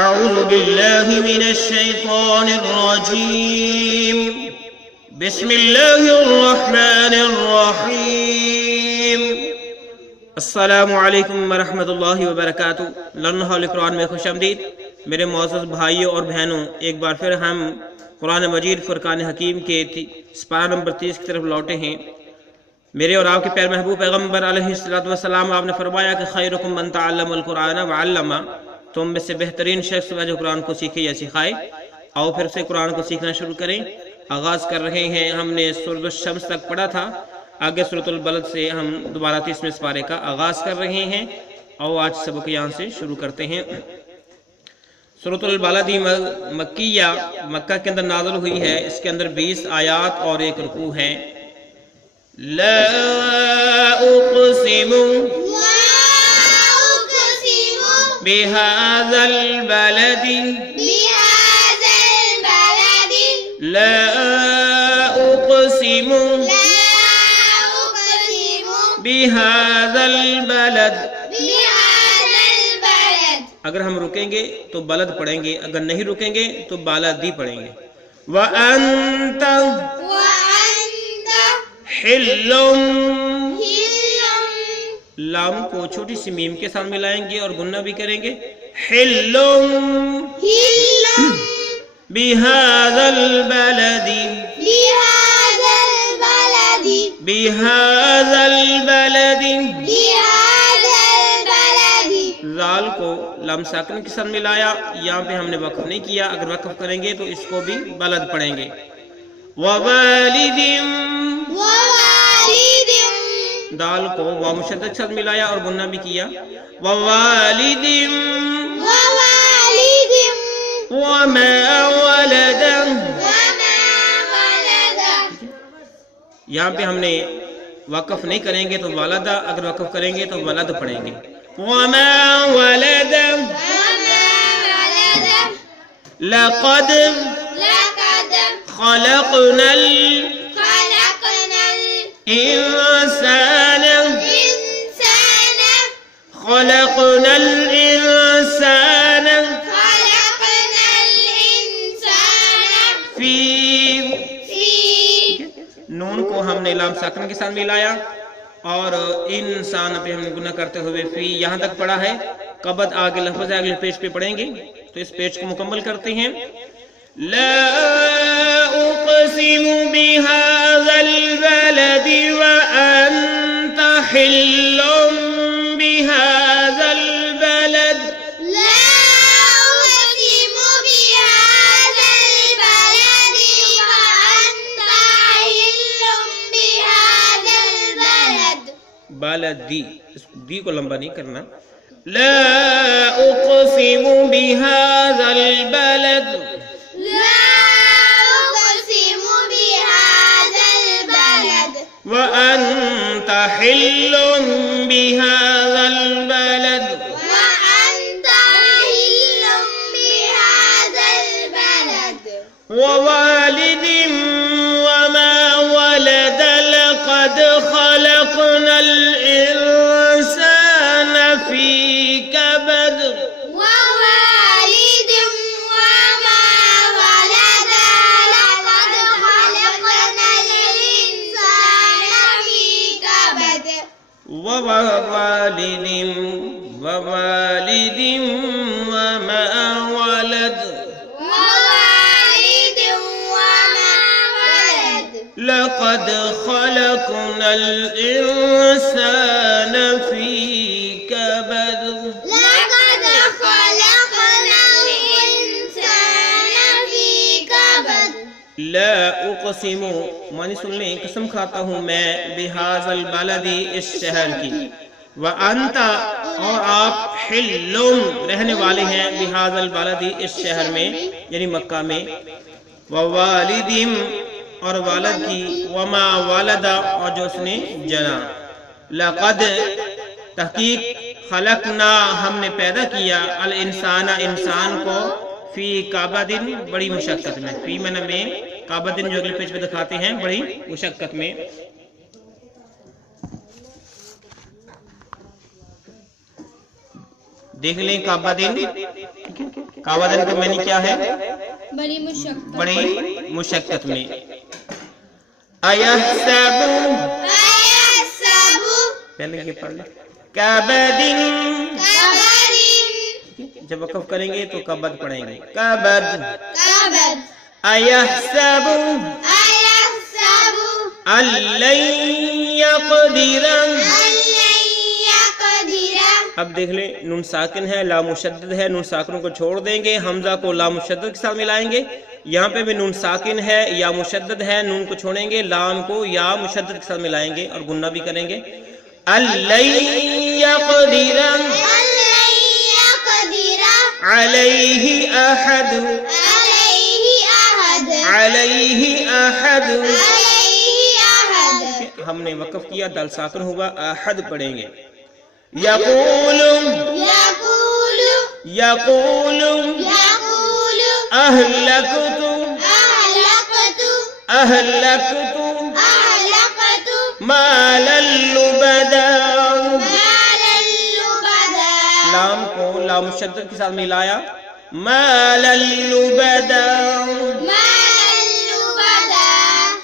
أعوذ بالله من الشيطان الرجيم بسم الله الرحمن الرحيم السلام علیکم ورحمۃ اللہ وبرکاتہ۔ لرن ہال قرآن میں خوش آمدید میرے معزز بھائیوں اور بہنوں۔ ایک بار پھر ہم قرآن مجید فرقان حکیم کے سپارہ نمبر 30 کی طرف لوٹے ہیں۔ میرے اور آپ کے پیارے محبوب پیغمبر علیہ السلام آپ نے فرمایا کہ خیرکم من تعلم القرآن وعلمہ، تم میں سے بہترین شخص ہے جو قرآن کو سیکھے یا سکھائے۔ آؤ پھر سے قرآن کو سیکھنا شروع کریں۔ آغاز کر رہے ہیں، ہم نے سورۃ الشمس تک پڑھا تھا، آگے سورۃ البلد سے ہم دوبارہ 30ویں سپارے کا آغاز کر رہے ہیں۔ اور آج سبق یہاں سے شروع کرتے ہیں۔ سورۃ البلد مکیہ، مکہ کے اندر نازل ہوئی ہے۔ اس کے اندر 20 آیات اور ایک رکوع ہے۔ لا اقسم بهذا البلد لا اقسم بهذا البلد۔ اگر ہم رکیں گے تو بلد پڑھیں گے، اگر نہیں رکیں گے تو بالدی پڑھیں گے۔ وَأَنْتَ حِلٌّ، لام کو چھوٹی سی میم کے ساتھ ملائیں گے اور گنہ بھی کریں گے۔ حِلٌّ بِهَذَا الْبَلَدِ، بِهَذَا الْبَلَدِ، زال کو لام ساکن کے ساتھ ملایا، یہاں پہ ہم نے وقف نہیں کیا، اگر وقف کریں گے تو اس کو بھی بلد پڑھیں گے۔ وَوَالِدٍ، دال کو واو مشدد کے ساتھ ملایا اور گنہ بھی کیا۔ وَوَالِدٍ وَمَا وَلَدَ، یہاں پہ ہم نے وقف نہیں کریں گے تو والدہ، اگر وقف کریں گے تو ولد پڑھیں گے۔ وَمَا وَلَدَ لَقَدْ خَلَقْنَا الْإِنسَانَ، خَلَقْنَا الْإِنسَانَ فِي، نون کو ہم نے لام ساکن کے ساتھ ملایا اور انسان پہ ہم نے گناہ کرتے ہوئے فی یہاں تک پڑھا ہے۔ قبض آگے لفظ ہے، اگلے پیج پہ پڑھیں گے تو اس پیج کو مکمل کرتے ہیں۔ لا اقسم بهذا البلد وانت حل بهذا البلد، بالدی، اس دی کو لمبا نہیں کرنا۔ لا اقسم بهذا البلد، وأنت حل بهذا البلد، ووالد وما ولد لقد خلقنا الإنسان في كبد، ووالد وما ولد لقد خلقنا الإنسان في كبد، ووالد وما ولد لقد خلقنا الإنسان في كبد، لقد خلقنا الإنسان في كبد۔ لا اقسم، معنی سن لیں، قسم کھاتا ہوں میں، بہذا البلد، اس شہر کی، وانت، اور آپ، حل، رہنے والے ہیں، بہذا البلد، اس شہر میں یعنی مکہ میں، ووالد، اور والد کی، وما والدہ، اور جو اس نے جنا، لقد، تحقیق، خلقنا، ہم نے پیدا کیا، الانسان، انسان کو، فی کابدن، بڑی مشقت میں، فی معنی میں، کابدن جو اگلے پیج پہ دکھاتے ہیں، بڑی مشقت میں۔ دیکھ لیں کعبہ دن، ٹھیک ठीक है। काबदन का मैंने क्या है? बड़ी मुशक्कत, बड़ी मुशक्कत में। अयहसबु, पहले ये पढ़ ले, कबदिन, जब वक़्फ़ करेंगे तो कबद पढ़ेंगे, कबद। अयहसबु अल्लन यक़दिर, अब देख ले, नून साकिन है, ला मुशद्दद है, नून साकिनों को छोड़ देंगे, हमजा को ला मुशद्दद के साथ मिलाएंगे। यहाँ पे भी नून साकिन है, या मुशद्दद है, नून को छोड़ेंगे, लाम को या मुशद्दद के साथ मिलाएंगे और गुन्ना भी करेंगे। अल्लन यक़दिर अलैहि अहद, अलैहि अहद, हमने वक़्फ़ किया, दल साकिन हुआ, अहद पढ़ेंगे। यक़ूलु, यक़ूलु अहलकतु, अहलकतु मालन लुबदा, लाम को लाम मुशद्दद के साथ मिलाया, मालन लुबदा।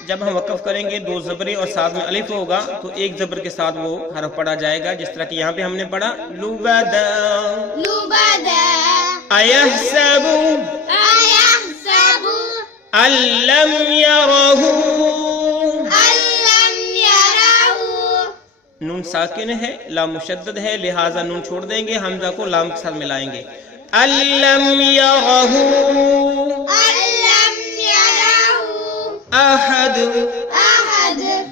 जब हम वक़्फ़ करेंगे दो ज़बरें और साथ में अलिफ होगा तो एक ज़बर के साथ वो हरफ पढ़ा जाएगा, जिस तरह कि यहाँ पे हमने पढ़ा लुबदा। अयहसबु अल्लम यरहु, नून साकिन है, लाम मुशद्दद है, लिहाजा नून छोड़ देंगे, हमजा को लाम के साथ मिलाएंगे। अल्लम यरहु अहद,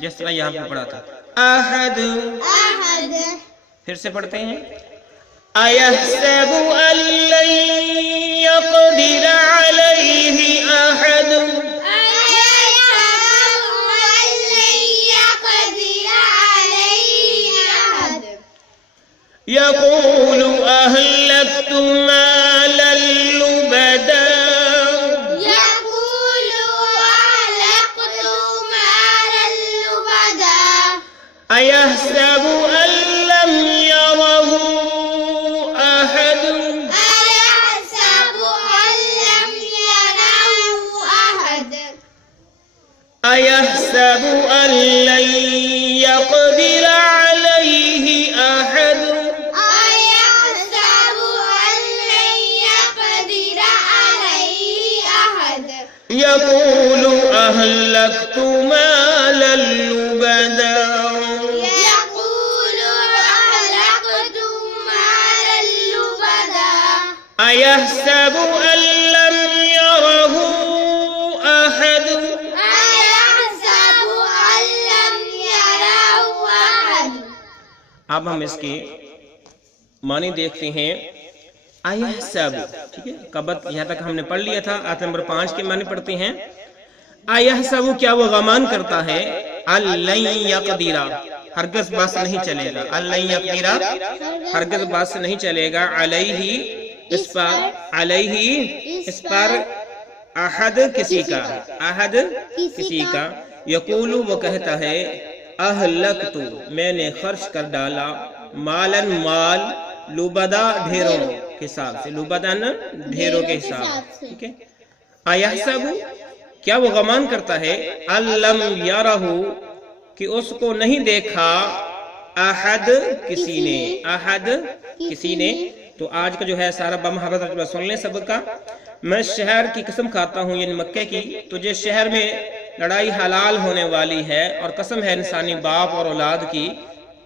जिस तरह यहाँ पे पढ़ा था अहद। फिर से पढ़ते हैं, अयहसबु अल्लन यक़दिर अलैहि अहद, यक़ूलु अहलकतु मालन लुबदा, अयहसबु अल्लम यरहु अहद, अयहसबु अल्लन यक़दिर अलैहि अहद, यक़ूलु अहलकतु मालन लुबदा, अयहसबु अल्लम यरहु अहद। अब हम इसके मानी देखते हैं। अयहसबु, ठीक है, कबत यहाँ तक हमने पढ़ लिया था। आयत नंबर 5 के मानी पढ़ते हैं। अयहसबु, क्या वो गमान करता है, अल्लन यक़दिर, हरगिज़ बात से नहीं चलेगा, अल्लन यक़दिर हरगिज़ बात से नहीं चलेगा, अलैहि इस पर, अलैहि इस पर, अहद किसी का, अहद किसी का, यक़ूलु वो कहता है, अहलकतु मैंने खर्च कर डाला, मालन माल, लुबदा ढेरों के हिसाब से, लुबदन ढेरों के हिसाब से, ठीक है। अयहसबु, क्या वो गमान करता है, अल्लम यरहु कि उसको नहीं देखा, अहद किसी ने, अहद किसी ने। तो आज का जो है सारा बमहाबत सुन लें सबका। मैं शहर की कसम खाता हूँ, यानी मक्के की, तो जिस शहर में लड़ाई हलाल होने वाली है, और कसम है इंसानी बाप और औलाद की,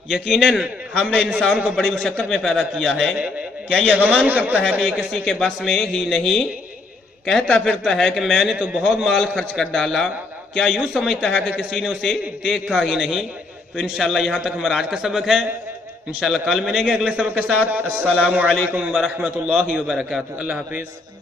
यकीनन हमने इंसान को बड़ी मुशक्कत में पैदा किया है। क्या यह गमान करता है कि ये किसी के बस में ही नहीं? कहता फिरता है कि मैंने तो बहुत माल खर्च कर डाला। क्या यूं समझता है कि किसी ने उसे देखा ही नहीं? तो इंशाल्लाह यहाँ तक हमारा आज का सबक है। इंशाल्लाह कल मिलेंगे अगले सबक के साथ। अस्सलामु अलैकुम व रहमतुल्लाहि व बरकातुहू। अल्लाह हाफिज।